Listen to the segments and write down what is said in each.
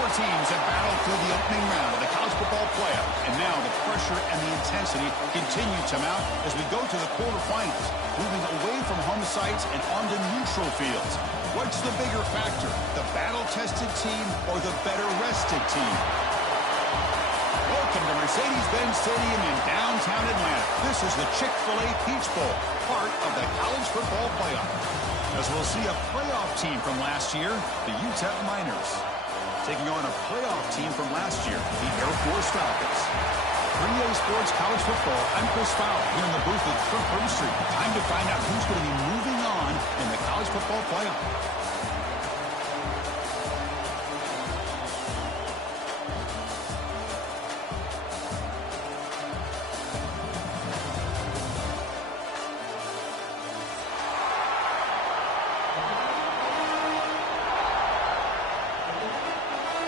Four teams have battled through the opening round of the college football playoff, and now the pressure and the intensity continue to mount as we go to the quarterfinals, moving away from home sites and onto neutral fields. What's the bigger factor, the battle-tested team or the better-rested team? Welcome to Mercedes-Benz Stadium in downtown Atlanta. This is the Chick-fil-A Peach Bowl, part of the college football playoff. As we'll see a playoff team from last year, the UTEP Miners, taking on a playoff team from last year, the Air Force Falcons. 3A Sports College Football, I'm Chris Fowler here in the booth at Kirkland Street. Time to find out who's going to be moving on in the college football playoff.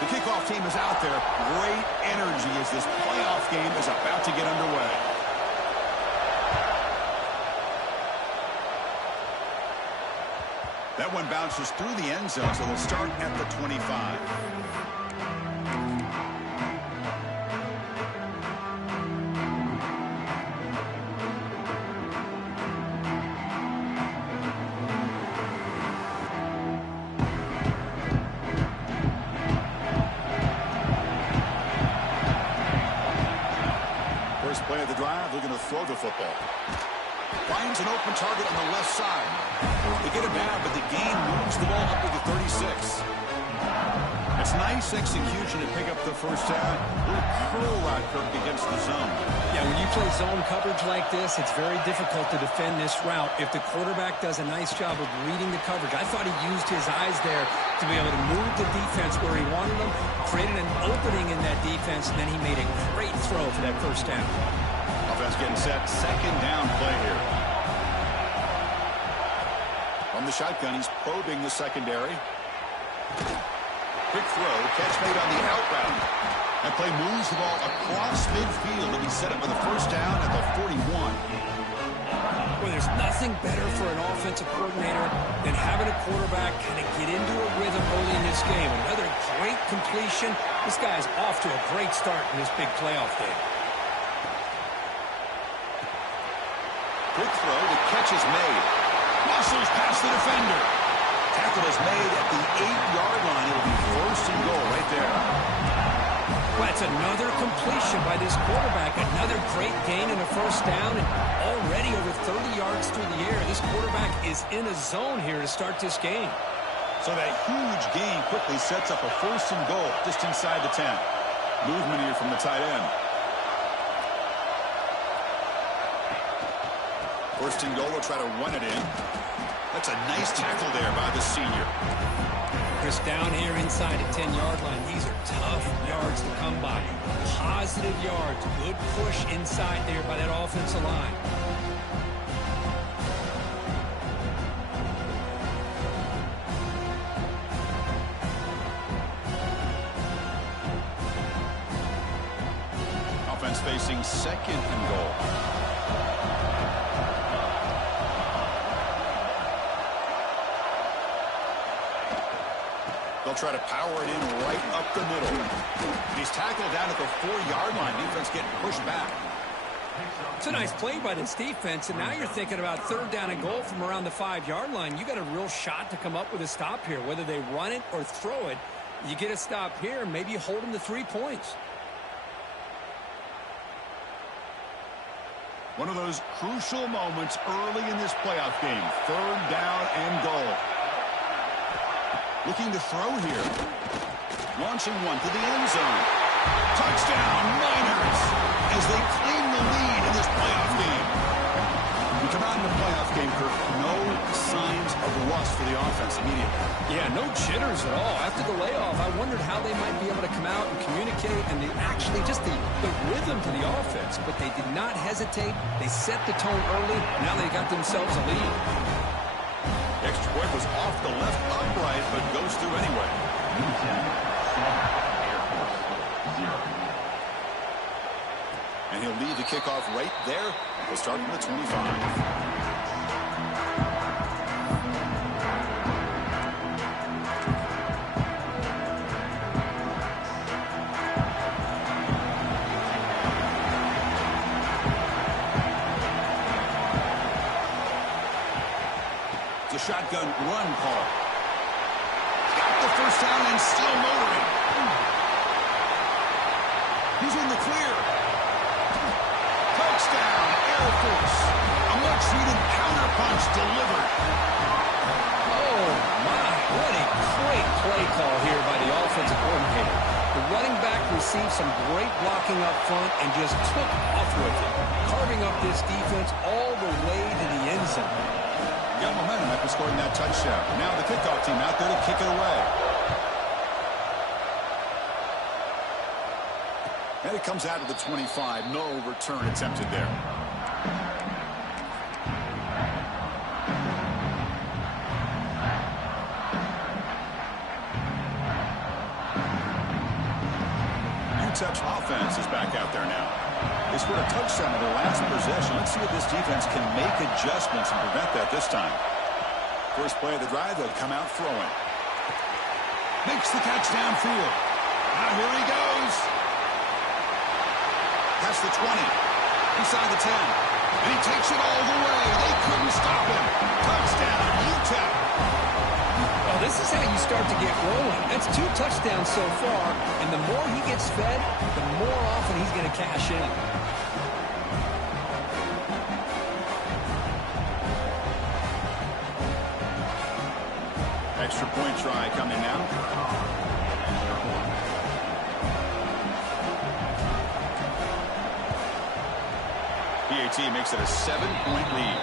The kickoff team is out there. Great energy as this playoff game is about to get underway. That one bounces through the end zone, so they'll start at the 25. First play of the drive, looking to throw the football. Finds an open target on the left side. They get it down, but the gain moves the ball up to the 36. It's nice execution to pick up the first down. Little curl route, Kirk, against the zone. Yeah, when you play zone coverage like this, it's very difficult to defend this route if the quarterback does a nice job of reading the coverage. I thought he used his eyes there to be able to move the defense where he wanted them, created an opening in that defense, and then he made a great throw for that first down. Offense getting set. Second down play here. From the shotgun, he's probing the secondary. Quick throw, catch made on the out route. That play moves the ball across midfield, and he set up with a first down at the 41. Well, there's nothing better for an offensive coordinator than having a quarterback kind of get into a rhythm early in this game. Another great completion. This guy's off to a great start in this big playoff game. Quick throw, the catch is made. Muscles past the defender. Tackle is made at the 8-yard line. It'll be first and goal right there. Well, that's another completion by this quarterback. Another great gain in a first down, and already over 30 yards through the air. This quarterback is in a zone here to start this game. So that huge gain quickly sets up a first and goal just inside the 10. Movement here from the tight end. First and goal, they'll try to run it in. That's a nice tackle there by the senior. Chris, down here inside the 10-yard line, these are tough yards to come by. Positive yards, good push inside there by that offensive line. Offense facing second and goal. They'll try to power it in right up the middle. He's tackled down at the 4-yard line. Defense getting pushed back. It's a nice play by this defense, and now you're thinking about third down and goal from around the 5-yard line. You got a real shot to come up with a stop here. Whether they run it or throw it, you get a stop here, maybe you hold them to 3 points. One of those crucial moments early in this playoff game. Third down and goal. Looking to throw here. Launching one to the end zone. Touchdown, Miners, as they claim the lead in this playoff game. We come out in the playoff game, Kirk. No signs of rust for the offense immediately. Yeah, no jitters at all. After the layoff, I wondered how they might be able to come out and communicate and actually just the rhythm to the offense. But they did not hesitate. They set the tone early. Now they got themselves a lead. Extra point was off the left upright, but goes through anyway. And he'll lead the kickoff right there. We'll start from the 25. shotgun run call. Got the first down and still motoring. He's in the clear. Touchdown, Air Force. A much-needed counterpunch delivered. Oh, my. What a great play call here by the offensive coordinator. The running back received some great blocking up front and just took off with it, carving up this defense all the way to the end zone. Got momentum after scoring that touchdown. Now the kickoff team out there to kick it away. And it comes out of the 25. No return attempted there. UTEP's offense is back out there now. They scored a touchdown in their last possession. Let's see if this defense can make adjustments and prevent that this time. First play of the drive, they'll come out throwing. Makes the catch downfield. Now here he goes. Past the 20. Inside the 10. And he takes it all the way. They couldn't stop him. Touchdown, UTEP. Well, this is how you start to get rolling. That's 2 touchdowns so far, and the more he gets fed, the more often he's going to cash in. Extra point try coming now. PAT makes it a 7-point lead.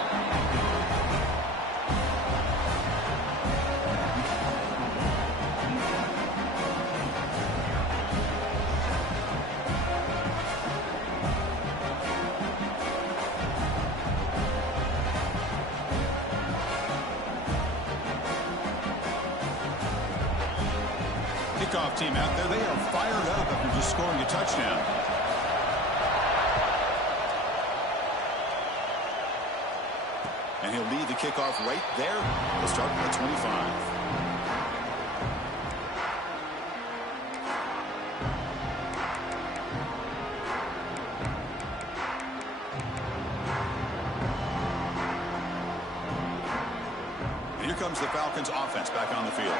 Kickoff team out there, they are fired up after just scoring a touchdown. And he'll lead the kickoff right there. We'll start from the 25. And here comes the Falcons offense back on the field.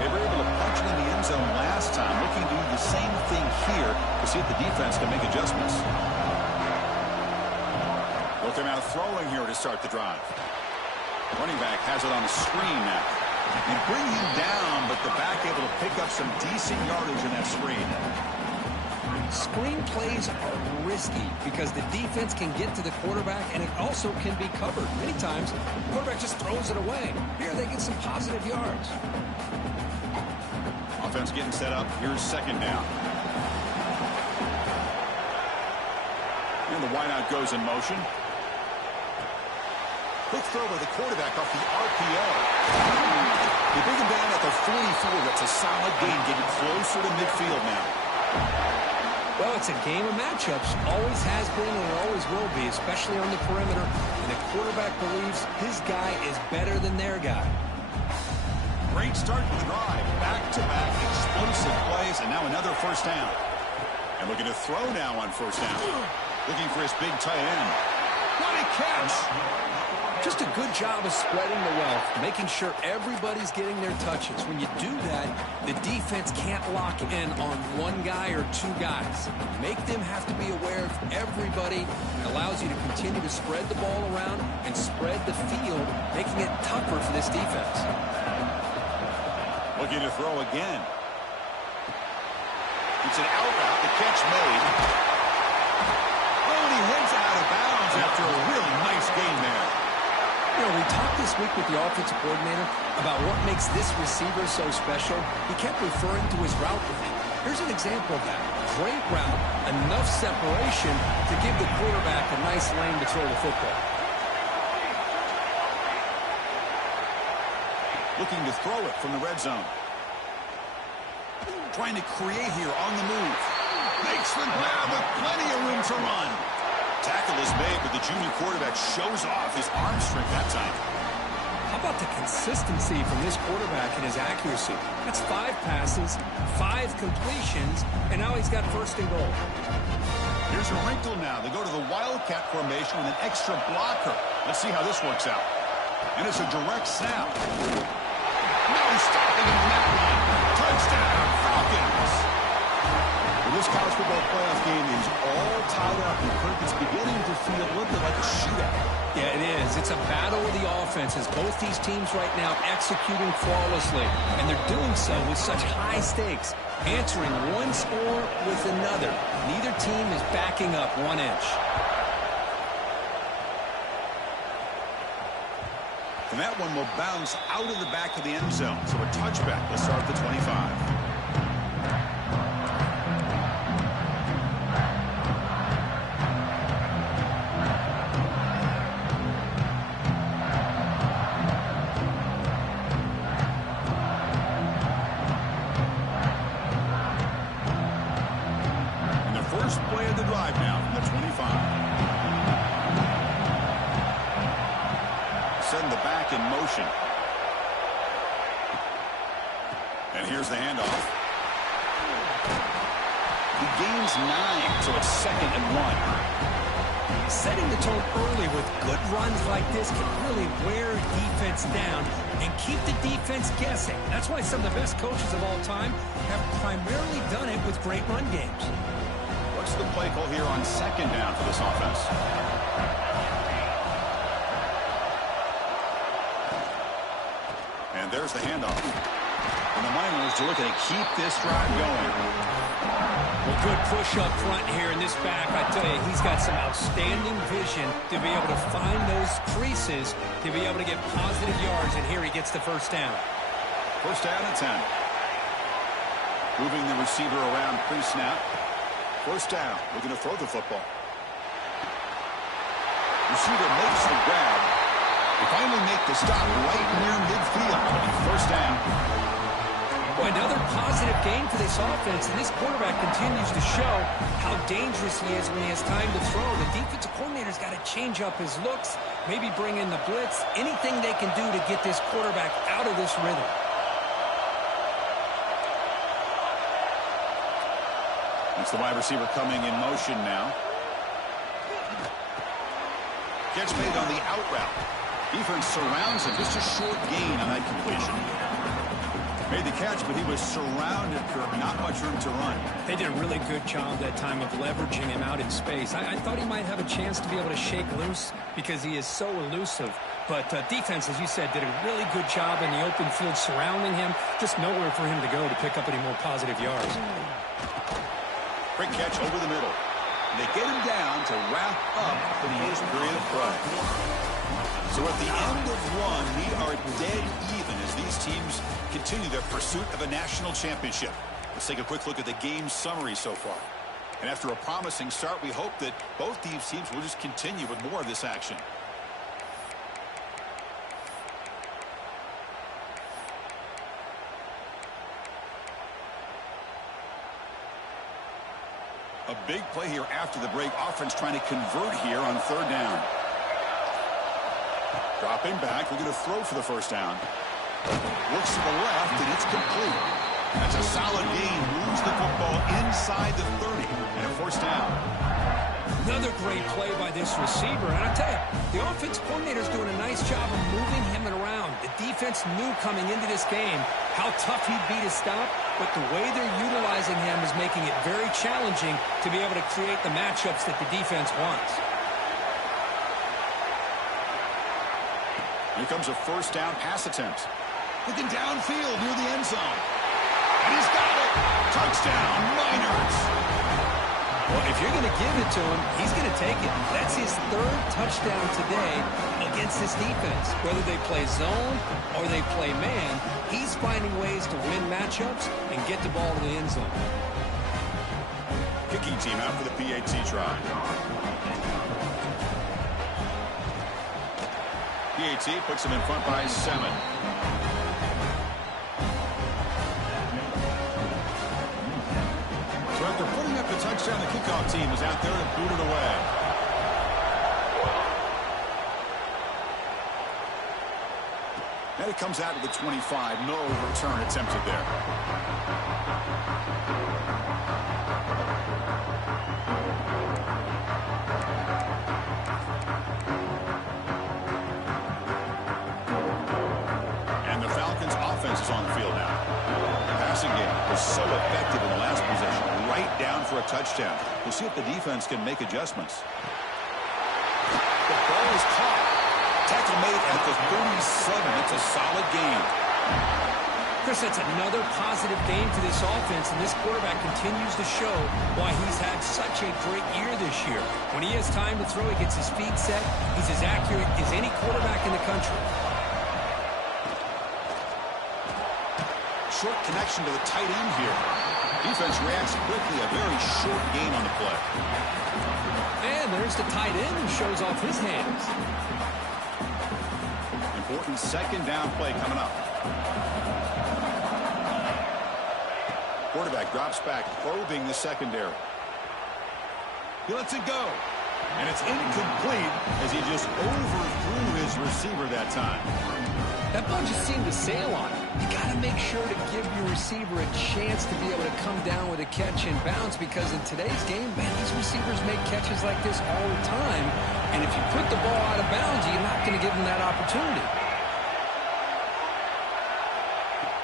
They were able to punch it in the end zone last time, looking to do the same thing here to see if the defense can make adjustments. They'll come out throwing here to start the drive. Running back has it on a screen now. They bring him down, but the back able to pick up some decent yardage in that screen. Screen plays are risky because the defense can get to the quarterback, and it also can be covered. Many times, the quarterback just throws it away. Here, they get some positive yards. Offense getting set up. Here's second down. And the wideout goes in motion. Quick throw by the quarterback off the RPO. They bring him down at the 44. That's a solid gain, getting closer to midfield now. Well, it's a game of matchups. Always has been and it always will be, especially on the perimeter. And the quarterback believes his guy is better than their guy. Great start for the drive. Back-to-back explosive plays, and now another first down. And looking to throw now on first down. Looking for his big tight end. What a catch! Just a good job of spreading the wealth, making sure everybody's getting their touches. When you do that, the defense can't lock in on one guy or 2 guys. Make them have to be aware of everybody. It allows you to continue to spread the ball around and spread the field, making it tougher for this defense. Looking to throw again. It's an out route. The catch made. Oh, and he heads out of bounds after a really nice gain there. You know, we talked this week with the offensive coordinator about what makes this receiver so special. He kept referring to his route with him. Here's an example of that. Great route, enough separation to give the quarterback a nice lane to throw the football. Looking to throw it from the red zone. Trying to create here on the move. Makes the grab with plenty of room to run. Tackle is made, but the junior quarterback shows off his arm strength that time. How about the consistency from this quarterback and his accuracy? That's 5 passes, 5 completions, and now he's got first and goal. Here's a wrinkle now. They go to the Wildcat formation with an extra blocker. Let's see how this works out. And it's a direct snap. No stopping him on that one. Touchdown, Falcons. Well, this college football playoff game is all tied up, and Kirk, it's beginning to feel a little bit like a shootout. Yeah, it is. It's a battle of the offenses. Both these teams right now executing flawlessly, and they're doing so with such high stakes, answering one score with another. Neither team is backing up 1 inch. And that one will bounce out of the back of the end zone. So a touchback will start at the 25. First play of the drive now from the 25. Send the back in motion. And here's the handoff. He gains 9, so it's 2nd and 1. Setting the tone early with good runs like this can really wear defense down and keep the defense guessing. That's why some of the best coaches of all time have primarily done it with great run games. What's the play call here on 2nd down for this offense? And there's the handoff. And the Miners are looking to keep this drive going. Well, good push up front here in this back. I tell you, he's got some outstanding vision to be able to find those creases, to be able to get positive yards, and here he gets the first down. First down and 10. Moving the receiver around pre-snap. First down, looking to throw the football. Receiver makes the grab. They finally make the stop right near midfield. First down. Boy, another positive game for this offense, and this quarterback continues to show how dangerous he is when he has time to throw. The defensive coordinator's got to change up his looks, maybe bring in the blitz, anything they can do to get this quarterback out of this rhythm. It's the wide receiver coming in motion now. Gets made on the out route. Defense surrounds him. Just a short gain on that completion. Made the catch, but he was surrounded, Kirk. Not much room to run. They did a really good job that time of leveraging him out in space. I thought he might have a chance to be able to shake loose because he is so elusive. But defense, as you said, did a really good job in the open field surrounding him. Just nowhere for him to go to pick up any more positive yards. Quick catch over the middle. They get him down to wrap up the first period of play. So at the end of one, we are dead even as these teams continue their pursuit of a national championship. Let's take a quick look at the game summary so far. And after a promising start, we hope that both these teams will just continue with more of this action. A big play here after the break. Offense trying to convert here on 3rd down. Dropping back. We're going to throw for the first down. Looks to the left, and it's complete. That's a solid gain. Moves the football inside the 30. And a first down. Another great play by this receiver. And I tell you, the offense coordinator's doing a nice job of moving him around. The defense knew coming into this game how tough he'd be to stop, but the way they're utilizing him is making it very challenging to be able to create the matchups that the defense wants. Here comes a first down pass attempt. Looking downfield near the end zone. And he's got it. Touchdown, Miners. Well, if you're going to give it to him, he's going to take it. That's his 3rd touchdown today against this defense. Whether they play zone or they play man, he's finding ways to win matchups and get the ball to the end zone. Kicking team out for the PAT try. PAT puts him in front by 7. So after putting up the touchdown, the kickoff team is out there to boot it away. And it comes out of the 25. No return attempted there. so effective in the last possession. Right down for a touchdown. We'll see if the defense can make adjustments. The ball is caught. Tackle made at the 37. It's a solid gain. Chris, that's another positive game for this offense, and this quarterback continues to show why he's had such a great year this year. When he has time to throw, he gets his feet set. He's as accurate as any quarterback in the country. Short connection to the tight end here. Defense reacts quickly. A very short gain on the play. And there's the tight end who shows off his hands. Important second down play coming up. Quarterback drops back, probing the secondary. He lets it go. And it's incomplete as he just overthrew his receiver that time. That ball just seemed to sail on him. You got to make sure to give your receiver a chance to be able to come down with a catch and bounce, because in today's game, man, these receivers make catches like this all the time. And if you put the ball out of bounds, you're not going to give them that opportunity.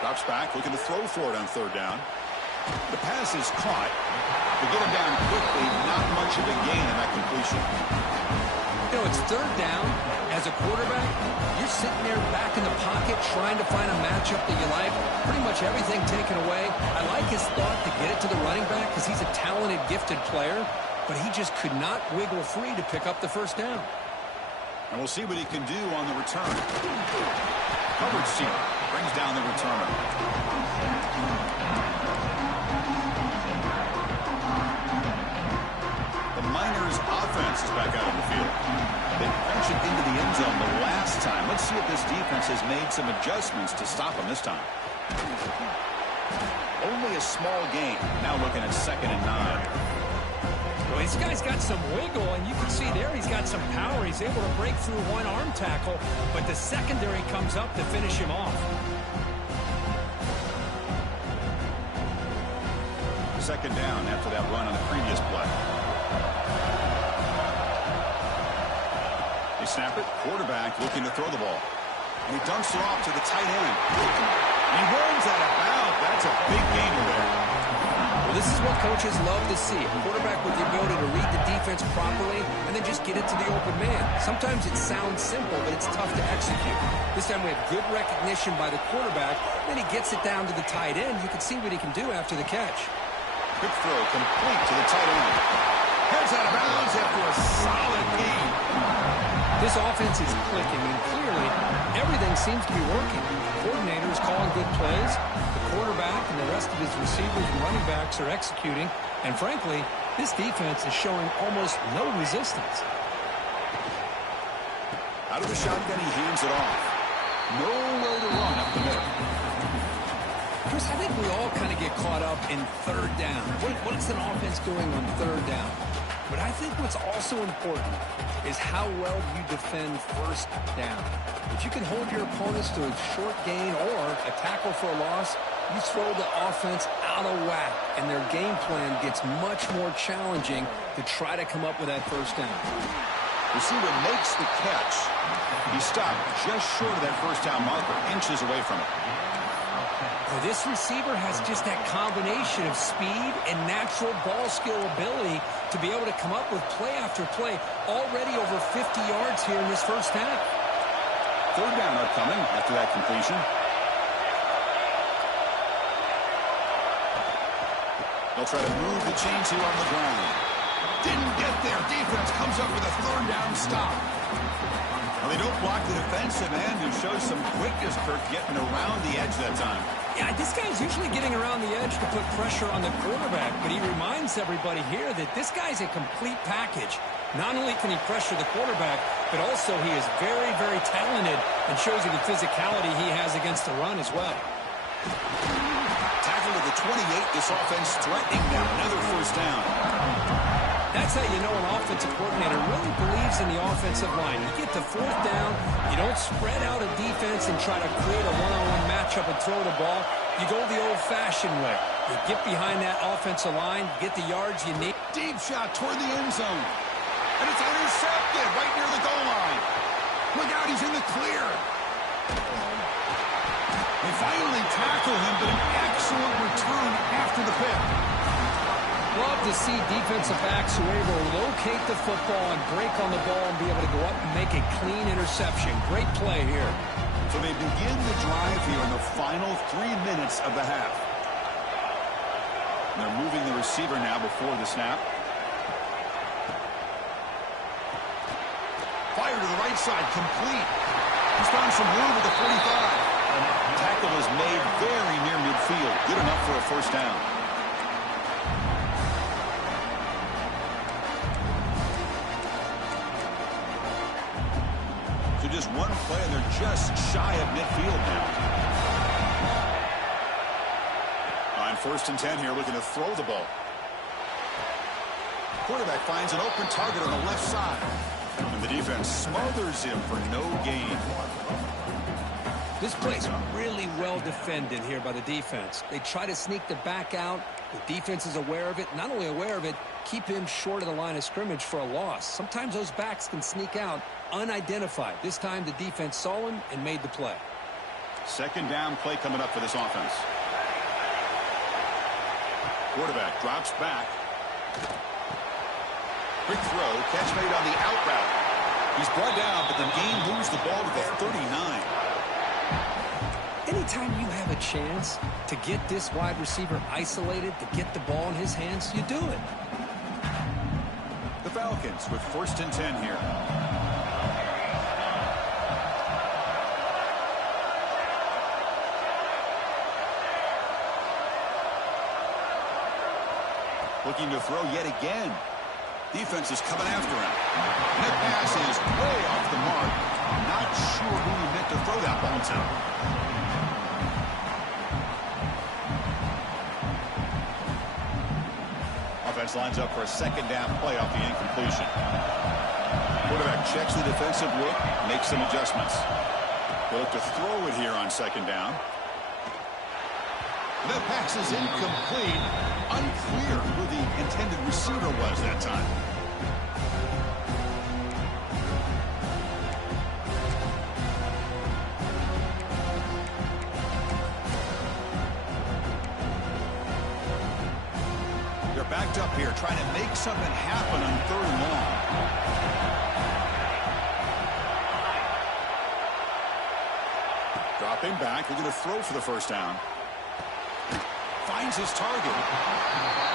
Drops back, looking to throw for it on third down. The pass is caught. To get him down quickly, not much of a gain in that completion. You know, it's third down. As a quarterback, you're sitting there back in the pocket trying to find a matchup that you like. Pretty much everything taken away. I like his thought to get it to the running back because he's a talented, gifted player, but he just could not wiggle free to pick up the first down. And we'll see what he can do on the return. Coverage team brings down the returner. The Miners offense is back out on the field. They punched it into the end zone the last time. Let's see if this defense has made some adjustments to stop them this time. Only a small gain. Now looking at 2nd and 9. Well, this guy's got some wiggle, and you can see there he's got some power. He's able to break through one arm tackle, but the secondary comes up to finish him off. Second down after that run on the previous play. They snap it. Quarterback looking to throw the ball. And he dumps it off to the tight end. He runs out of bounds. That's a big gainer there. Well, this is what coaches love to see. A quarterback with the ability to read the defense properly and then just get it to the open man. Sometimes it sounds simple, but it's tough to execute. This time we have good recognition by the quarterback. Then he gets it down to the tight end. You can see what he can do after the catch. Quick throw complete to the tight end. Heads out of bounds after a solid gain. This offense is clicking, and clearly everything seems to be working. The coordinator is calling good plays. The quarterback and the rest of his receivers and running backs are executing. And frankly, this defense is showing almost no resistance. Out of the shotgun, he hands it off. Nowhere to run up the middle. Chris, I think we all kind of get caught up in third down. What's an offense doing on third down? But I think what's also important is how well you defend first down. If you can hold your opponents to a short gain or a tackle for a loss, you throw the offense out of whack, and their game plan gets much more challenging to try to come up with that first down. Receiver makes the catch. He stopped just short of that first down marker, inches away from it. Well, this receiver has just that combination of speed and natural ball skill ability to be able to come up with play after play. Already over 50 yards here in this first half. Third down upcoming after that completion. They'll try to move the chains here on the ground. Didn't get there. Defense comes up with a third down stop. Well, they don't block the defensive end, who shows some quickness, Kirk, getting around the edge that time. Yeah, this guy's usually getting around the edge to put pressure on the quarterback, but he reminds everybody here that this guy's a complete package. Not only can he pressure the quarterback, but also he is very, very talented and shows you the physicality he has against the run as well. Tackle to the 28. This offense threatening now. Another first down. That's how you know an offensive coordinator really believes in the offensive line. You get to fourth down, you don't spread out a defense and try to create a one-on-one matchup and throw the ball. You go the old-fashioned way. You get behind that offensive line, get the yards you need. Deep shot toward the end zone. And it's intercepted right near the goal line. Look out, he's in the clear. They finally tackle him, but an excellent return after after the pick. Love to see defensive backs who are able to locate the football and break on the ball and be able to go up and make a clean interception. Great play here. So they begin the drive here in the final 3 minutes of the half. And they're moving the receiver now before the snap. Fire to the right side, complete. He's found some room at the 45. And tackle is made very near midfield. Good enough for a first down. So just one play, and they're just shy of midfield now. On 1st and 10 here, looking to throw the ball. Quarterback finds an open target on the left side. And the defense smothers him for no gain. This play's really well defended here by the defense. They try to sneak the back out. The defense is aware of it. Not only aware of it, keep him short of the line of scrimmage for a loss. Sometimes those backs can sneak out unidentified. This time the defense saw him and made the play. 2nd down play coming up for this offense. Quarterback drops back. Quick throw, catch made on the out route. He's brought down, but the game moves the ball to the 39. Anytime you have a chance to get this wide receiver isolated, to get the ball in his hands, you do it. The Falcons with 1st and 10 here. Looking to throw yet again. Defense is coming after him. And that pass is way off the mark. Not sure who he meant to throw that ball to. Offense lines up for a 2nd down play off the incompletion. Quarterback checks the defensive look, makes some adjustments. He'll look to throw it here on 2nd down. And that pass is incomplete. Unclear who the intended receiver was that time. They're backed up here trying to make something happen on 3rd and long. Dropping back, they're going to throw for the 1st down. Finds his target.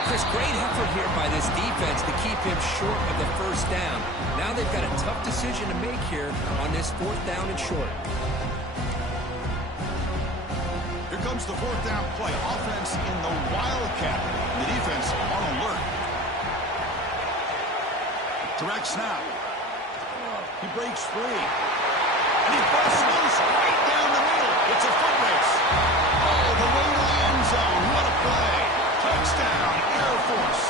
Chris, great effort here by this defense to keep him short of the 1st down. Now they've got a tough decision to make here on this 4th down and short. Here comes the 4th down play. Offense in the Wildcat. And the defense on alert. Direct snap. He breaks free. And he busts loose right down the middle. It's a foot race. Oh, the way to the end zone. What a play. Touchdown, Air Force.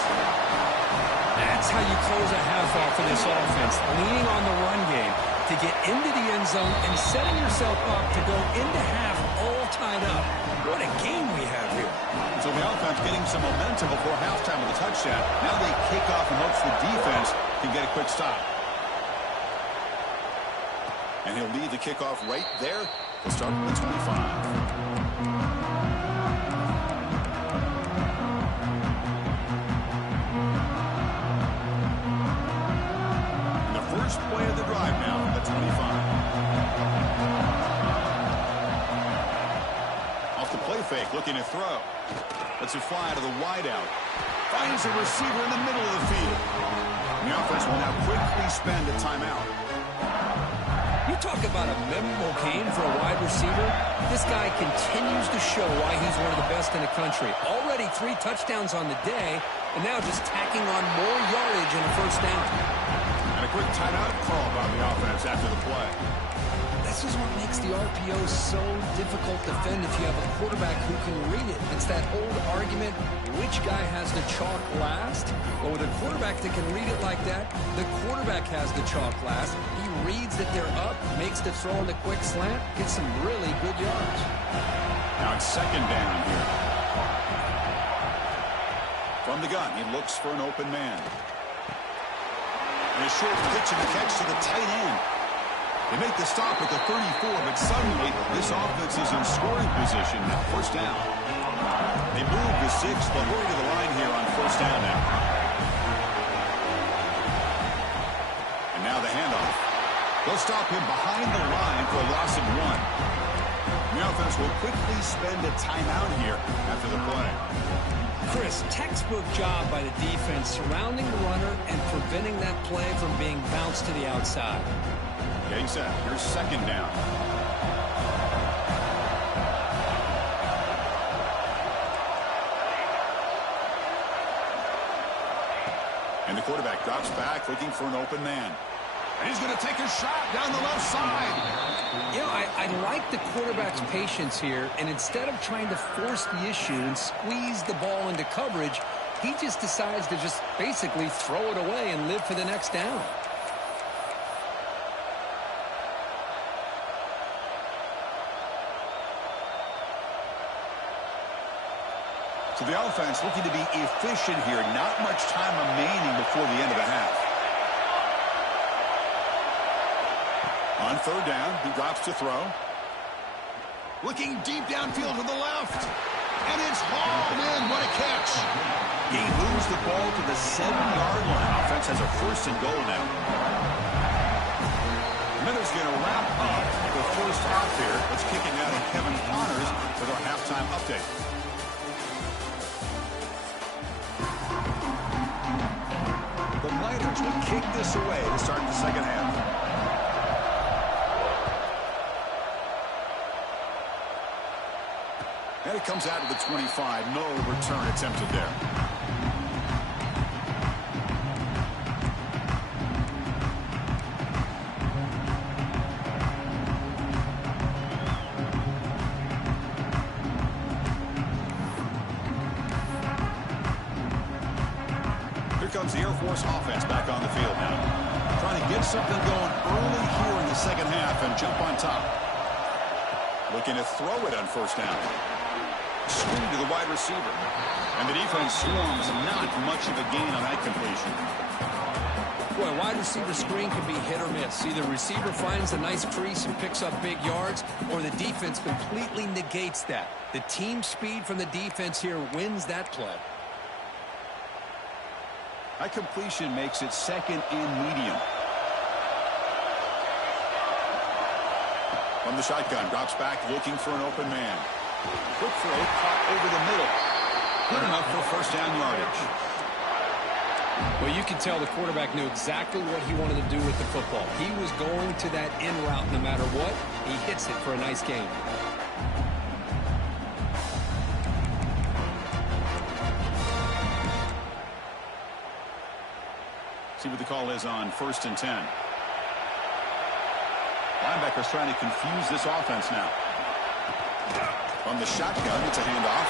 That's how you close a half off of this offense. Leaning on the run game to get into the end zone and setting yourself up to go into half all tied up. What a game we have here. So the offense getting some momentum before halftime with a touchdown. Now they kick off and hopes the defense can get a quick stop. And he'll lead the kickoff right there. He'll start from the 25. First play of the drive now from the 25. Off the play fake, looking to throw. Lets it fly to the wideout. Finds a receiver in the middle of the field. And the offense will now quickly spend a timeout. You talk about a memorable game for a wide receiver. This guy continues to show why he's one of the best in the country. Already 3 touchdowns on the day, and now just tacking on more yardage in a 1st down. And a quick timeout call by the offense after the play. This is what makes the RPO so difficult to defend if you have a quarterback who can read it. It's that old argument, which guy has the chalk last? Well, with a quarterback that can read it like that, the quarterback has the chalk last. He reads that they're up, makes the throw on the quick slant, gets some really good yards. Now it's 2nd down here. From the gun, he looks for an open man. And a short pitch and a catch to the tight end. They make the stop at the 34, but suddenly this offense is in scoring position now. First down. They move the 6. They'll hurry to the line here on first down now. And now the handoff. They'll stop him behind the line for a loss of 1. The offense will quickly spend a timeout here after the play. Chris, textbook job by the defense surrounding the runner and preventing that play from being bounced to the outside. Getting set. Here's second down. And the quarterback drops back looking for an open man. And he's going to take a shot down the left side. You know, I like the quarterback's patience here, and instead of trying to force the issue and squeeze the ball into coverage, he just decides to just basically throw it away and live for the next down. So the offense looking to be efficient here. Not much time remaining before the end of the half. On third down, he drops to throw. Looking deep downfield to the left. And it's hauled in. What a catch. He moves the ball to the 7-yard line. Offense has a first and goal now. Miller's going to wrap up the first half here. Let's kick it now to Kevin Connors with our halftime update. The Miners will kick this away to start the second half. And it comes out to the 25. No return attempted there. Here comes the Air Force offense back on the field now. Trying to get something going early here in the second half and jump on top. Looking to throw it on first down. Screen to the wide receiver. And the defense swarms. Not much of a gain on that completion. Boy, wide receiver screen can be hit or miss. Either receiver finds a nice crease and picks up big yards, or the defense completely negates that. The team speed from the defense here wins that play. That completion makes it second and medium. From the shotgun, drops back looking for an open man. Quick throw, caught over the middle. Good enough for first down yardage. Well, you can tell the quarterback knew exactly what he wanted to do with the football. He was going to that in route no matter what. He hits it for a nice gain. See what the call is on first and 10. Linebackers trying to confuse this offense now. From the shotgun, it's a handoff.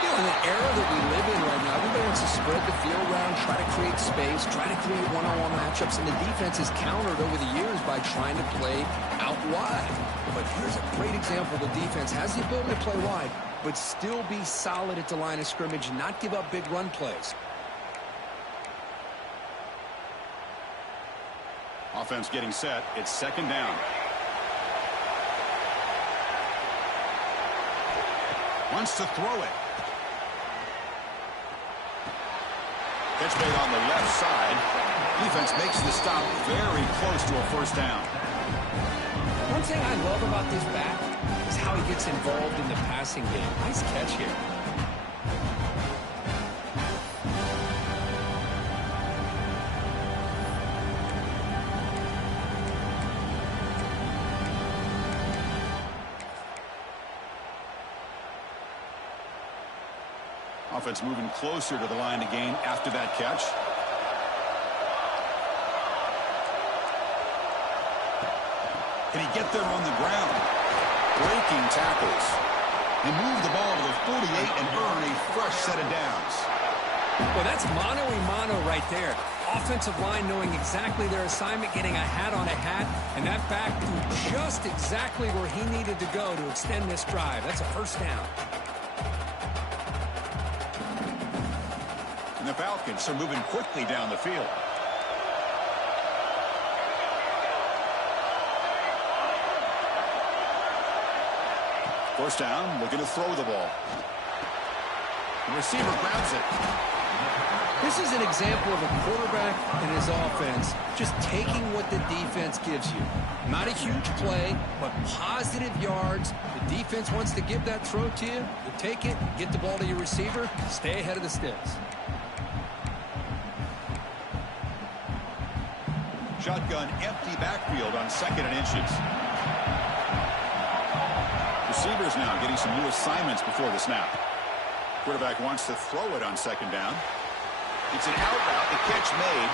You know, in the era that we live in right now, everybody wants to spread the field around, try to create space, try to create one-on-one matchups, and the defense is countered over the years by trying to play out wide. But here's a great example. The defense has the ability to play wide, but still be solid at the line of scrimmage, not give up big run plays. Offense getting set. It's second down. Wants to throw it. Catch made on the left side. Defense makes the stop very close to a first down. One thing I love about this back is how he gets involved in the passing game. Nice catch here. Offense moving closer to the line to gain after that catch. Can he get there on the ground? Breaking tackles. They move the ball to the 48 and earn a fresh set of downs. Well, that's mano-a-mano right there. Offensive line knowing exactly their assignment, getting a hat on a hat, and that back threw just exactly where he needed to go to extend this drive. That's a first down. And the Falcons are moving quickly down the field. First down, looking to throw the ball. The receiver grabs it. This is an example of a quarterback and his offense just taking what the defense gives you. Not a huge play, but positive yards. The defense wants to give that throw to you. You take it, get the ball to your receiver, stay ahead of the sticks. Shotgun empty backfield on 2nd and inches. Receivers now getting some new assignments before the snap. Quarterback wants to throw it on 2nd down. It's an out route, the catch made.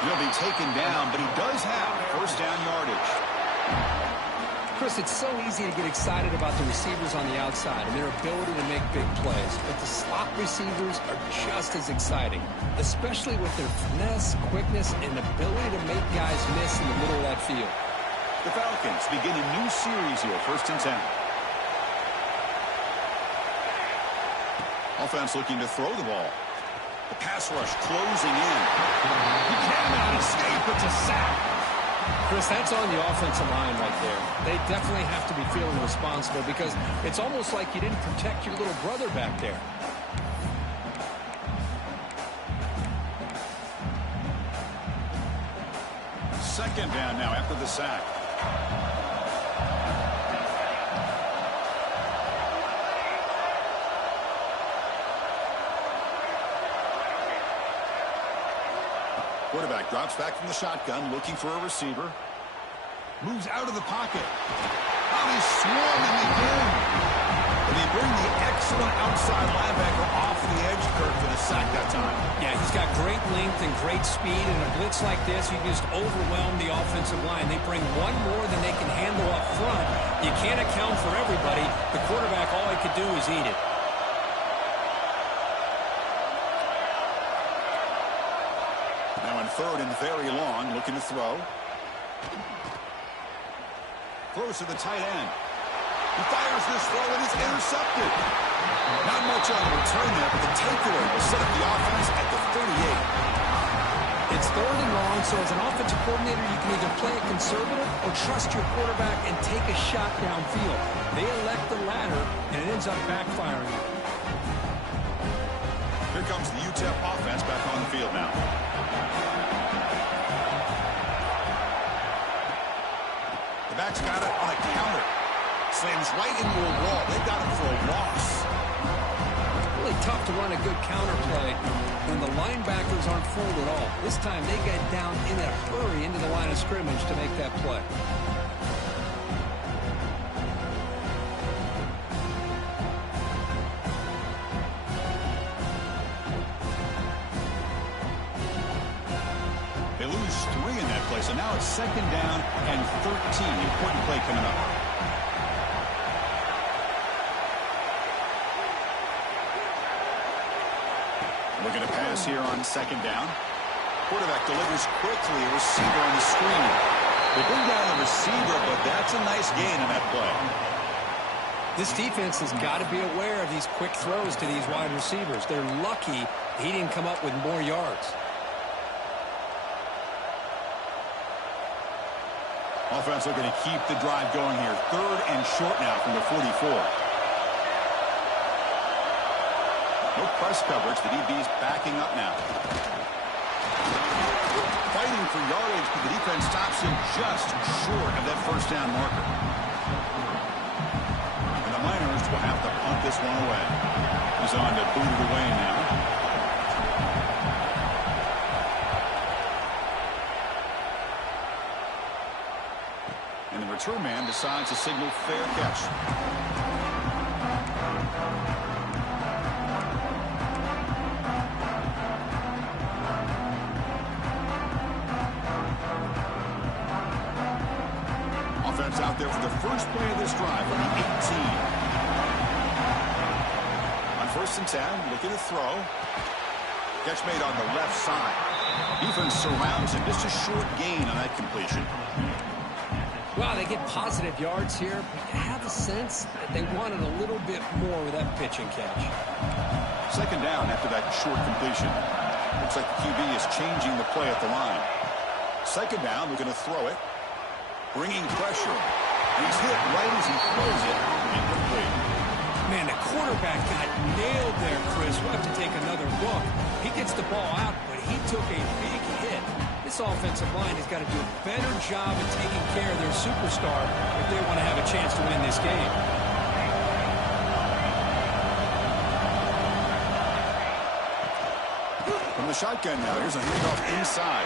He'll be taken down, but he does have first down yardage. Chris, it's so easy to get excited about the receivers on the outside and their ability to make big plays. But the slot receivers are just as exciting, especially with their finesse, quickness, and ability to make guys miss in the middle of that field. The Falcons begin a new series here, 1st and 10. Offense looking to throw the ball. The pass rush closing in. He cannot escape. It's a sack. Chris, that's on the offensive line right there. They definitely have to be feeling responsible because it's almost like you didn't protect your little brother back there. Second down now after the sack. Quarterback drops back from the shotgun, looking for a receiver. Moves out of the pocket. Oh, he swung and they did. And they bring the excellent outside linebacker off the edge, Kirk, for the sack that time. Yeah, he's got great length and great speed. In a blitz like this, you just overwhelm the offensive line. They bring one more than they can handle up front. You can't account for everybody. The quarterback, all he could do is eat it. Now in 3rd and very long, looking to throw. Throws to the tight end. He fires this throw and it's intercepted. Not much on the return there, but the takeaway will set up the offense at the 38. It's 3rd and long, so as an offensive coordinator, you can either play it conservative or trust your quarterback and take a shot downfield. They elect the latter, and it ends up backfiring. Here comes the UTEP offense back on the field now. The back's got it on a counter. Slams right into a wall. They've got him for a loss. Really tough to run a good counter play when the linebackers aren't full at all. This time they get down in a hurry into the line of scrimmage to make that play. They lose 3 in that play, so now it's 2nd down and 13. Important play coming up. Looking to pass here on 2nd down. Quarterback delivers quickly. A receiver on the screen. They bring down the receiver, but that's a nice gain on that play. This defense has got to be aware of these quick throws to these wide receivers. They're lucky he didn't come up with more yards. Offense looking to keep the drive going here. 3rd and short now from the 44. No press coverage. The DB's backing up now. Fighting for yardage, but the defense stops him just short of that first down marker. And the Miners will have to punt this one away. He's on to boot it away now. And the return man decides to signal fair catch. Offense out there for the first play of this drive from the 18. On 1st and 10, looking to throw. Catch made on the left side. Defense surrounds him. Just a short gain on that completion. Well, they get positive yards here, but you have a sense that they wanted a little bit more with that pitch and catch. 2nd down after that short completion. Looks like the QB is changing the play at the line. 2nd down, we're going to throw it. Bringing pressure. He's hit right as he throws it. Incomplete. Man, the quarterback got nailed there, Chris. We'll have to take another look. He gets the ball out, but he took a big hit. This offensive line has got to do a better job of taking care of their superstar if they want to have a chance to win this game. From the shotgun now, here's a handoff inside.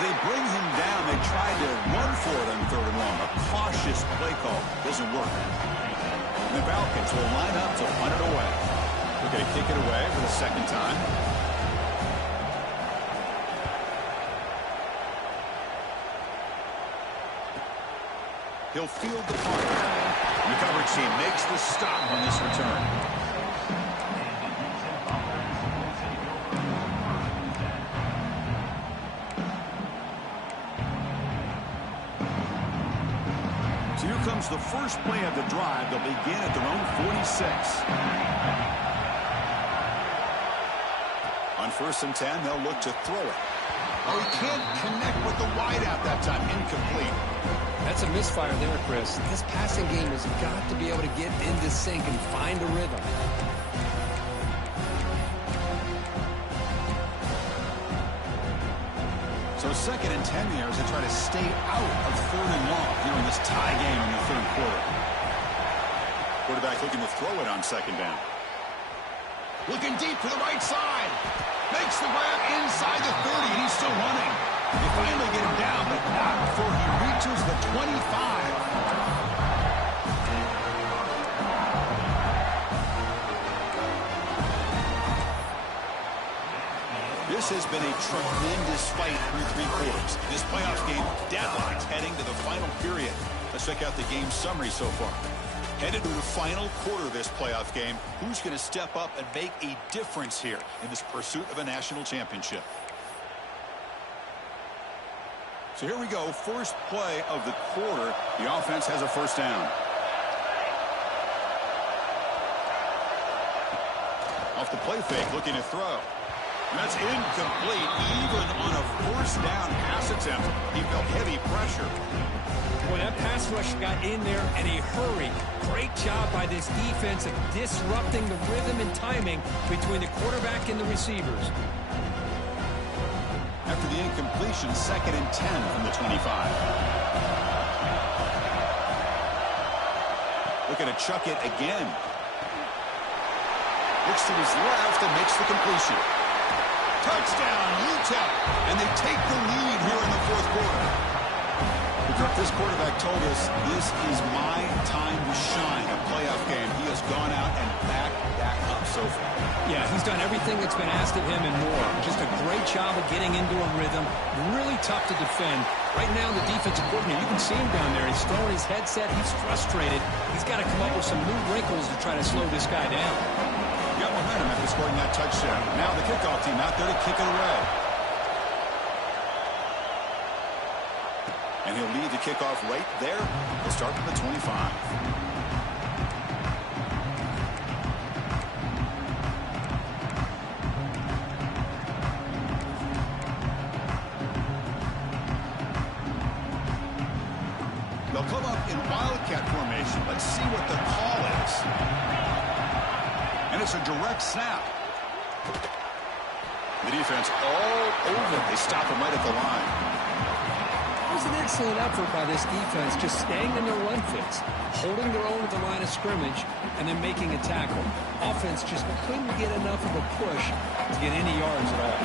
So they bring him down. They tried to run for it on 3rd and long. A cautious play call. Doesn't work. And the Falcons will line up to punt it away. They're going to kick it away for the second time. He'll field the punt. And the coverage team makes the stop on this return. So here comes the first play of the drive. They'll begin at their own 46. On 1st and 10, they'll look to throw it. Oh, he can't connect with the wideout that time. Incomplete. That's a misfire there, Chris. This passing game has got to be able to get into sync and find a rhythm. So 2nd and 10 there as they try to stay out of 3rd and long here in this tie game in the 3rd quarter. Quarterback looking to throw it on 2nd down. Looking deep to the right side. Makes the grab inside the 30, and he's still running. They finally get him down, but not before he reaches the 25. This has been a tremendous fight through 3 quarters. This playoff game deadlocked heading to the final period. Let's check out the game summary so far. Headed to the final quarter of this playoff game, who's going to step up and make a difference here in this pursuit of a national championship? So here we go, first play of the quarter. The offense has a 1st down. Off the play fake, looking to throw. And that's incomplete. Even on a 1st down pass attempt, he felt heavy pressure. Boy, that pass rush got in there in a hurry. Great job by this defense of disrupting the rhythm and timing between the quarterback and the receivers. After the incompletion, 2nd and 10 from the 25. Looking to chuck it again. Looks to his left and makes the completion. Touchdown, UTEP. And they take the lead here in the 4th quarter. This quarterback told us this is my time to shine, a playoff game. He has gone out and backed up so far. Yeah, he's done everything that's been asked of him and more. Just a great job of getting into a rhythm. Really tough to defend. Right now, the defensive coordinator, you can see him down there. He's throwing his headset. He's frustrated. He's got to come up with some new wrinkles to try to slow this guy down. Got momentum after scoring that touchdown. Now the kickoff team out there to kick it away. And he'll lead the kickoff right there. He'll start from the 25. They'll come up in wildcat formation. Let's see what the call is. And it's a direct snap. The defense all over. They stop him right at the line. It was an excellent effort by this defense, just staying in their run fits, holding their own at the line of scrimmage, and then making a tackle. Offense just couldn't get enough of a push to get any yards at all.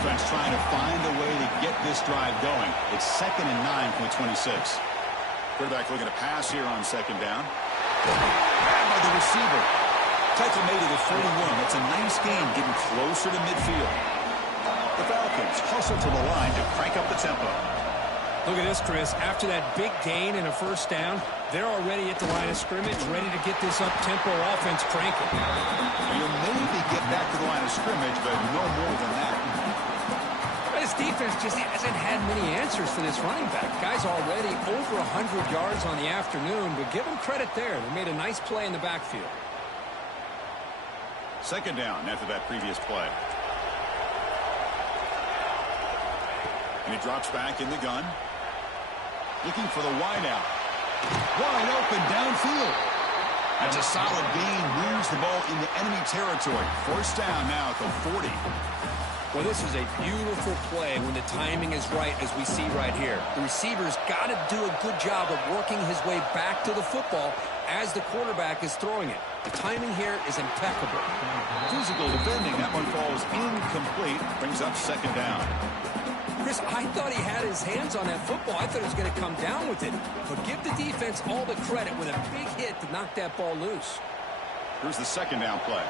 Offense trying to find a way to get this drive going. It's 2nd and 9 from the 26. Quarterback looking to pass here on 2nd down. Grabbed by the receiver. Tackle made to the 41. That's a nice gain, getting closer to midfield. The Falcons hustle to the line to crank up the tempo. Look at this, Chris. After that big gain and a 1st down, they're already at the line of scrimmage, ready to get this up-tempo offense cranking. You'll maybe get back to the line of scrimmage, but no more than that. This defense just hasn't had many answers for this running back. Guy's already over 100 yards on the afternoon, but give him credit there. They made a nice play in the backfield. 2nd down after that previous play. And he drops back in the gun. Looking for the wideout. Wide open downfield. That's a solid gain. Moves the ball into enemy territory. First down now at the 40. Well, this is a beautiful play when the timing is right, as we see right here. The receiver's got to do a good job of working his way back to the football as the quarterback is throwing it. The timing here is impeccable. Physical defending. That one falls incomplete. Brings up second down. Chris, I thought he had his hands on that football. I thought he was going to come down with it. But give the defense all the credit with a big hit to knock that ball loose. Here's the second down play.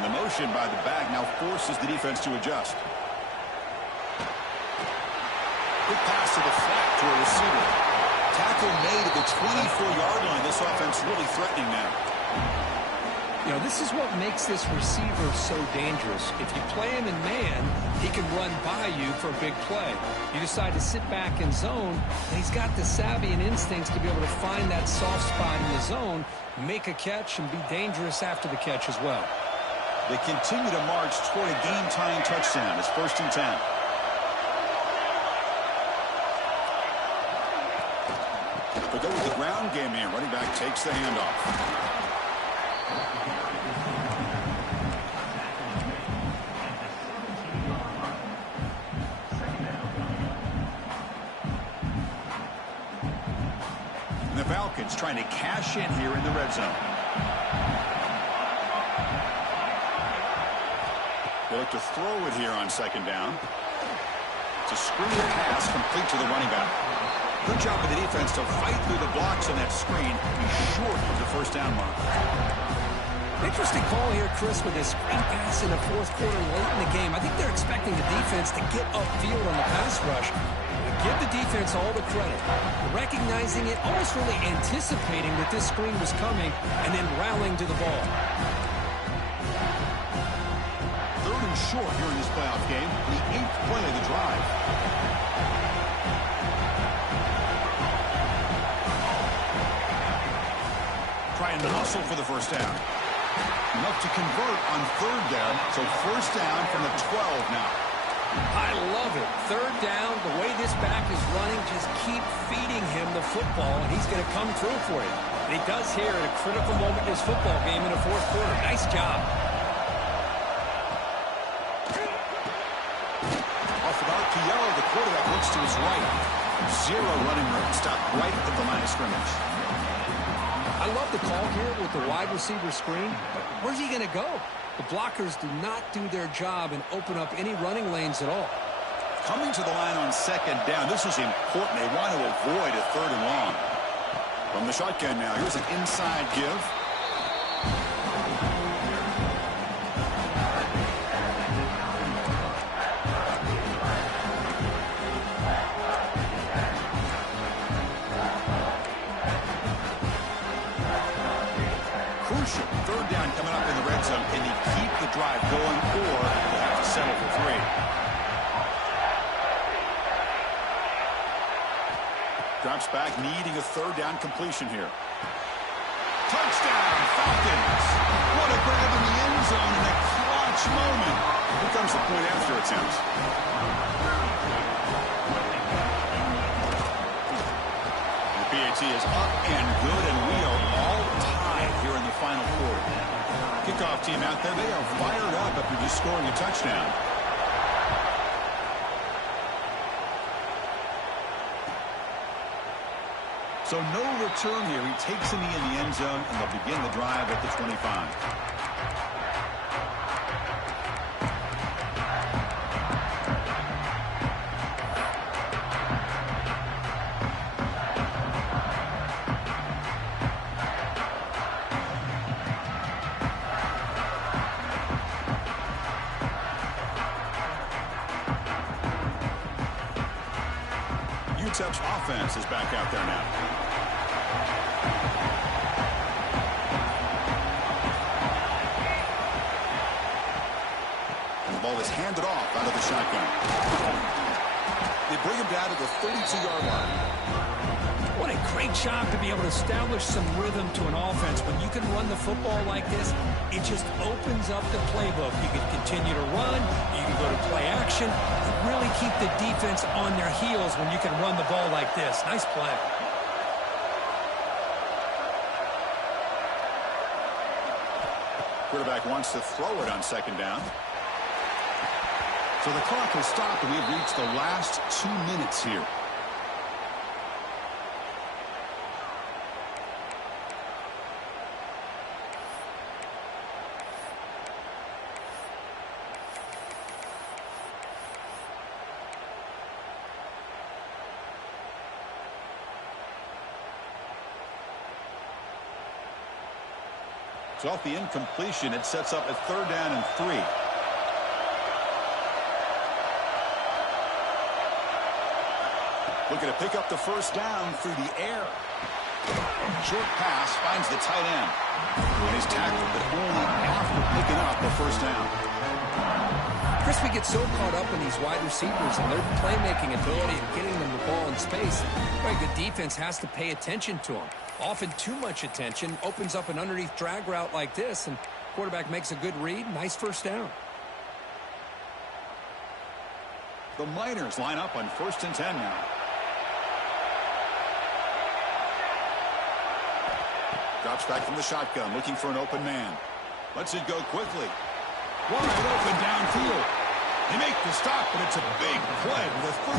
And the motion by the back now forces the defense to adjust. Quick pass to the flat to a receiver. Tackle made at the 24-yard line. This offense really threatening now. You know, this is what makes this receiver so dangerous. If you play him in man, he can run by you for a big play. You decide to sit back in zone, and he's got the savvy and instincts to be able to find that soft spot in the zone, make a catch, and be dangerous after the catch as well. They continue to march toward a game-tying touchdown. It's 1st and 10. They go with the ground game here. Running back takes the handoff. And the Falcons trying to cash in here in the red zone. They look to throw it here on second down. It's a screen pass complete to the running back. Good job of the defense to fight through the blocks on that screen. He's short of the first down mark. Interesting call here, Chris, with this screen pass in the fourth quarter late in the game. I think they're expecting the defense to get upfield on the pass rush. Give the defense all the credit. Recognizing it, almost really anticipating that this screen was coming, and then rallying to the ball. Short here in this playoff game, the 8th play of the drive. Trying to hustle for the first down. Enough to convert on third down, so first down from the 12 now. I love it. Third down, the way this back is running, just keep feeding him the football, and he's going to come through for you. And he does here at a critical moment in this football game in the fourth quarter. Nice job. The quarterback looks to his right. Zero running room. Stopped right at the line of scrimmage. I love the call here with the wide receiver screen, but where's he going to go? The blockers do not do their job and open up any running lanes at all. Coming to the line on second down. This is important. They want to avoid a third and long. From the shotgun now, here's an inside give. Third down coming up in the red zone. Can he keep the drive going, or will have to settle for 3? Drops back, needing a third down completion here. Touchdown, Falcons! What a grab in the end zone in a clutch moment. Here comes the point after attempt. The PAT is up and good, and we are all tied here in the final quarter. Kickoff team out there, they are fired up after just scoring a touchdown. So no return here. He takes a knee in the end zone, and they'll begin the drive at the 25. UTEP's offense is back out there now. And the ball is handed off out of the shotgun. They bring him down to the 32-yard line. What a great job to be able to establish some rhythm to an offense. When you can run the football like this, it just opens up the playbook. You can continue to run, you can go to play action, and really keep the defense on their heels when you can run the ball like this. Nice play. Quarterback wants to throw it on second down. So the clock has stopped, and we've reached the last 2 minutes here. So off the incompletion, it sets up a 3rd down and 3. Looking to pick up the 1st down through the air. Short pass finds the tight end. And he's tackled, but only after picking up the 1st down. Chris, we get so caught up in these wide receivers and their playmaking ability and getting them the ball in space. Right, the defense has to pay attention to them. Often too much attention opens up an underneath drag route like this, and quarterback makes a good read. Nice 1st down. The Miners line up on 1st and 10 now. Drops back from the shotgun, looking for an open man. Lets it go quickly. Wide open downfield. They make the stop, but it's a big play with a 31.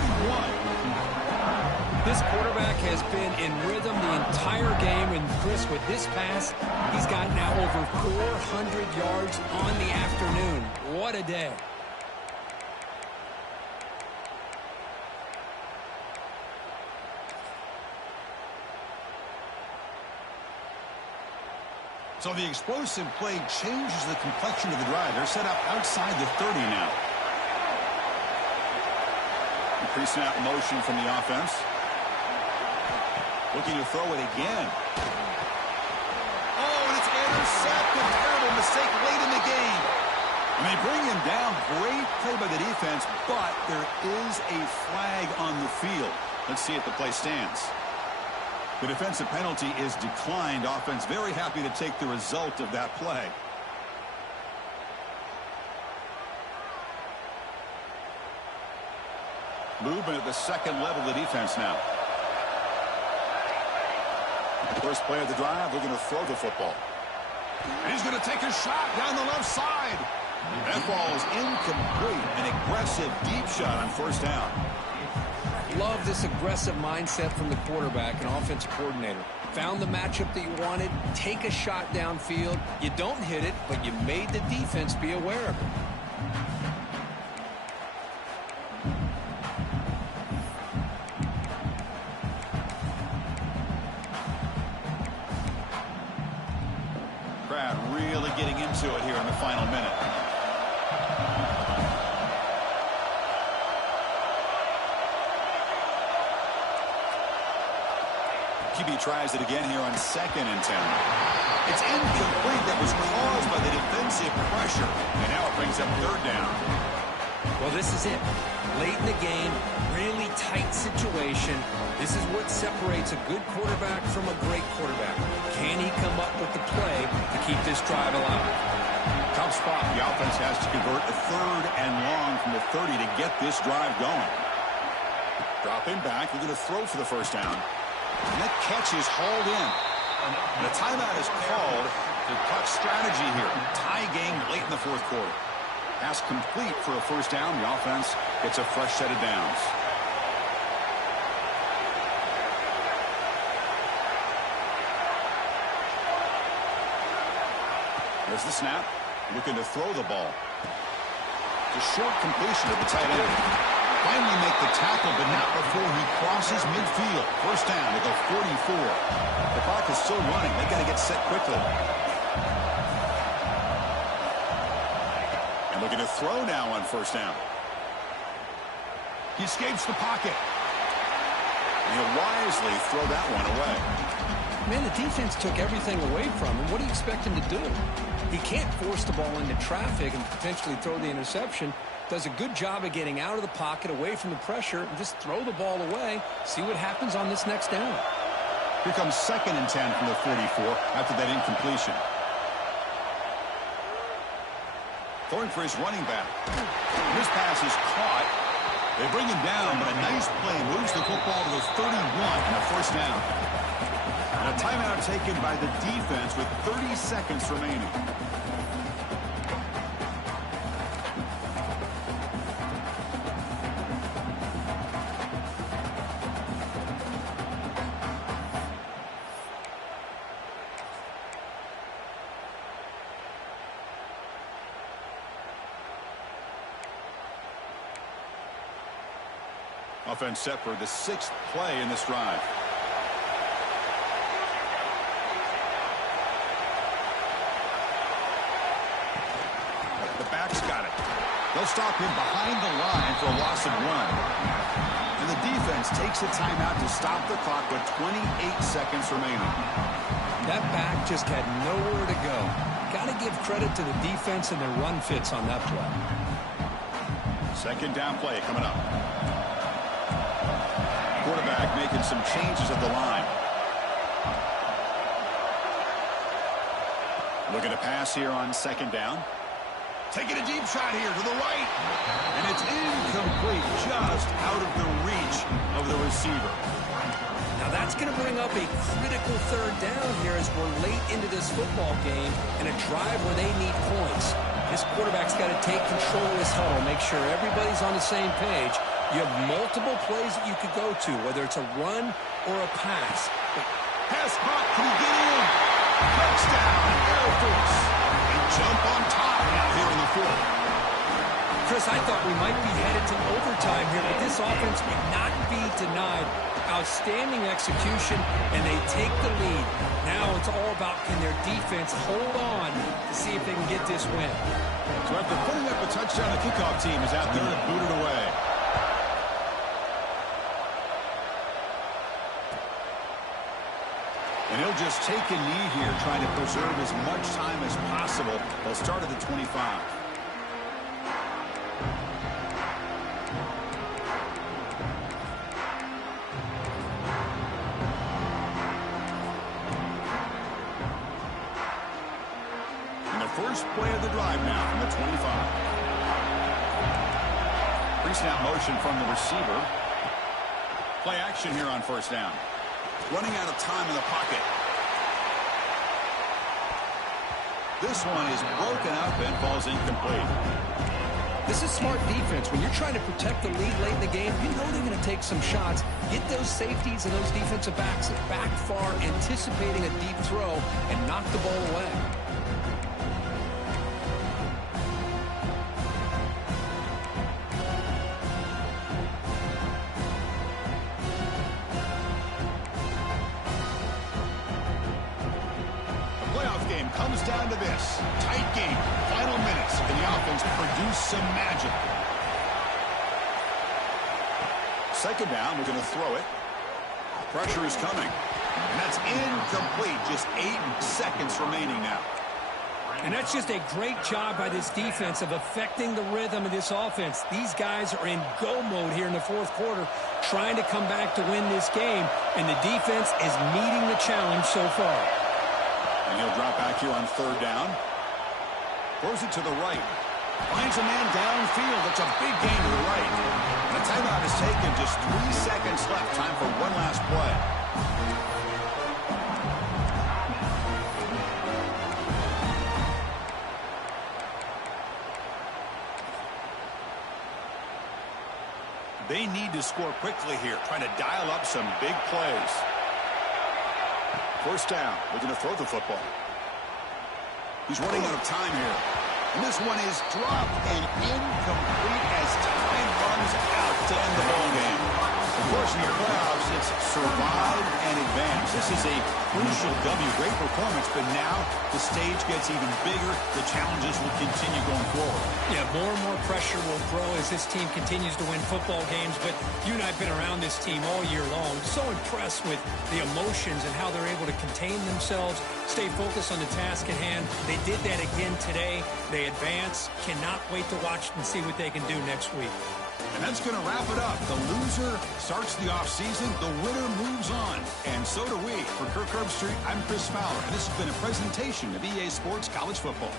This quarterback has been in rhythm the entire game, and Chris, with this pass, he's got now over 400 yards on the afternoon. What a day. So the explosive play changes the complexion of the drive. They're set up outside the 30 now. Pre-snap motion from the offense. Looking to throw it again. Oh, and it's intercepted. Terrible mistake late in the game. And they bring him down. Great play by the defense, but there is a flag on the field. Let's see if the play stands. The defensive penalty is declined. Offense very happy to take the result of that play. Movement at the second level of the defense now. First play of the drive, they're going to throw the football. And he's going to take a shot down the left side. That ball is incomplete. An aggressive deep shot on 1st down. Love this aggressive mindset from the quarterback and offensive coordinator. Found the matchup that you wanted, take a shot downfield. You don't hit it, but you made the defense be aware of it. Crowd really getting into it here in the final minute. QB tries it again here on 2nd and 10. It's incomplete. That was caused by the defensive pressure. And now it brings up 3rd down. Well, this is it. Late in the game, really tight situation. This is what separates a good quarterback from a great quarterback. Can he come up with the play to keep this drive alive? Tough spot. The offense has to convert a 3rd and long from the 30 to get this drive going. Dropping back. They're going to throw for the 1st down. And that catch is hauled in. And a timeout is called to talk strategy here. Tie game late in the 4th quarter. Pass complete for a 1st down. The offense gets a fresh set of downs. There's the snap. Looking to throw the ball. It's a short completion to the tight end. Finally make the tackle, but not before he crosses midfield. 1st down. They go 44. The clock is still running. They got to get set quickly. And looking to throw now on 1st down. He escapes the pocket. And he'll wisely throw that one away. Man, the defense took everything away from him. What do you expect him to do? He can't force the ball into traffic and potentially throw the interception. Does a good job of getting out of the pocket, away from the pressure, and just throw the ball away. See what happens on this next down. Here comes 2nd and 10 from the 44 after that incompletion. Throwing for his running back. This pass is caught, They bring him down, but a nice play moves the football to the 31 and a first down. And a timeout taken by the defense with 30 seconds remaining. Offense set for the 6th play in this drive. The back's got it. They'll stop him behind the line for a loss of 1. And the defense takes a timeout to stop the clock with 28 seconds remaining. That back just had nowhere to go. Got to give credit to the defense and their run fits on that play. 2nd down play coming up. Quarterback making some changes at the line. Looking to pass here on 2nd down. Taking a deep shot here to the right. And it's incomplete, just out of the reach of the receiver. Now that's going to bring up a critical 3rd down here as we're late into this football game and a drive where they need points. This quarterback's got to take control of this huddle, make sure everybody's on the same page. You have multiple plays that you could go to, whether it's a run or a pass. Pass caught, can he get in? Touchdown, Air Force. They jump on top now here in the 4th. Chris, I thought we might be headed to overtime here, but this offense would not be denied. Outstanding execution, and they take the lead. Now it's all about can their defense hold on to see if they can get this win. So after putting up a touchdown, the kickoff team is out there to boot it away. And he'll just take a knee here, trying to preserve as much time as possible. They'll start at the 25. And the first play of the drive now from the 25. Pre-snap motion from the receiver. Play action here on 1st down. Running out of time in the pocket. This one is broken up and falls incomplete. This is smart defense. When you're trying to protect the lead late in the game, you know they're going to take some shots. Get those safeties and those defensive backs back far, anticipating a deep throw, and knock the ball away. Comes down to this. Tight game. Final minutes. And the offense produced some magic. 2nd down. We're going to throw it. Pressure is coming. And that's incomplete. Just 8 seconds remaining now. And that's just a great job by this defense of affecting the rhythm of this offense. These guys are in go mode here in the 4th quarter, trying to come back to win this game. And the defense is meeting the challenge so far. And he'll drop back here on 3rd down. Throws it to the right. Finds a man downfield. It's a big gain to the right. And the timeout is taken. Just 3 seconds left. Time for one last play. They need to score quickly here, trying to dial up some big plays. 1st down. We're going to throw the football. He's running out of time here. And this one is dropped and incomplete as time runs out to end the ball game. Of course, in your playoffs, it's survive and advance. This is a crucial W. Great performance, but now the stage gets even bigger. The challenges will continue going forward. Yeah, more and more pressure will grow as this team continues to win football games. But you and I have been around this team all year long. So impressed with the emotions and how they're able to contain themselves, stay focused on the task at hand. They did that again today. They advance. Cannot wait to watch and see what they can do next week. And that's going to wrap it up. The loser starts the offseason. The winner moves on. And so do we. For Kirk Herbstreit, I'm Chris Fowler. And this has been a presentation of EA Sports College Football.